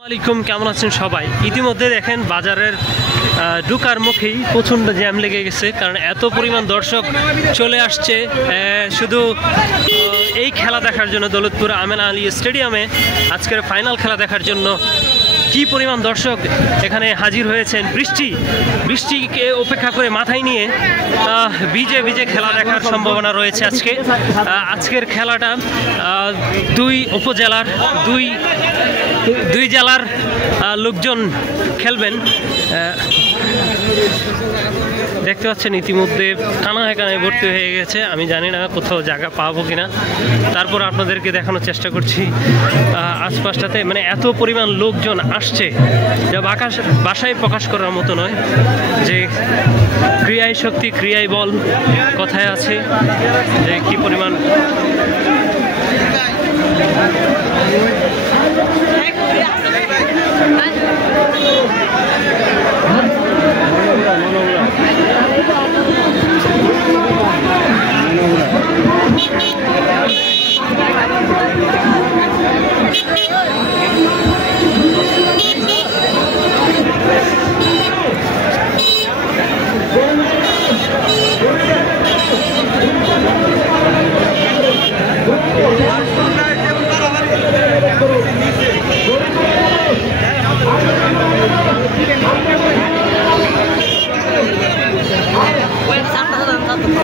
আসসালামাইকুম, কেমন আছেন সবাই? ইতিমধ্যে দেখেন বাজারের ঢুকার মুখেই প্রচণ্ড জ্যাম লেগে গেছে, কারণ এত পরিমাণ দর্শক চলে আসছে শুধু এই খেলা দেখার জন্য। দৌলতপুর আমেনা আলী স্টেডিয়ামে আজকের ফাইনাল খেলা দেখার জন্য কি পরিমাণ দর্শক এখানে হাজির হয়েছেন। বৃষ্টিকে উপেক্ষা করে মাথায় নিয়ে ভিজে ভিজে খেলা দেখার সম্ভাবনা রয়েছে আজকের খেলাটা। দুই উপজেলার দুই জেলার লোকজন খেলবেন। দেখতে পাচ্ছেন ইতিমধ্যে কানায় কানায় ভর্তি হয়ে গেছে। আমি জানি না কোথাও জায়গা পাবো কিনা, তারপর আপনাদেরকে দেখানোর চেষ্টা করছি। আশপাশটাতে মানে এত পরিমাণ লোকজন আসছে যা ভাষায় প্রকাশ করার মতো নয়, যে ক্রিয়ায় শক্তি ক্রিয়ায় বল কথায় আছে, যে কি পরিমাণ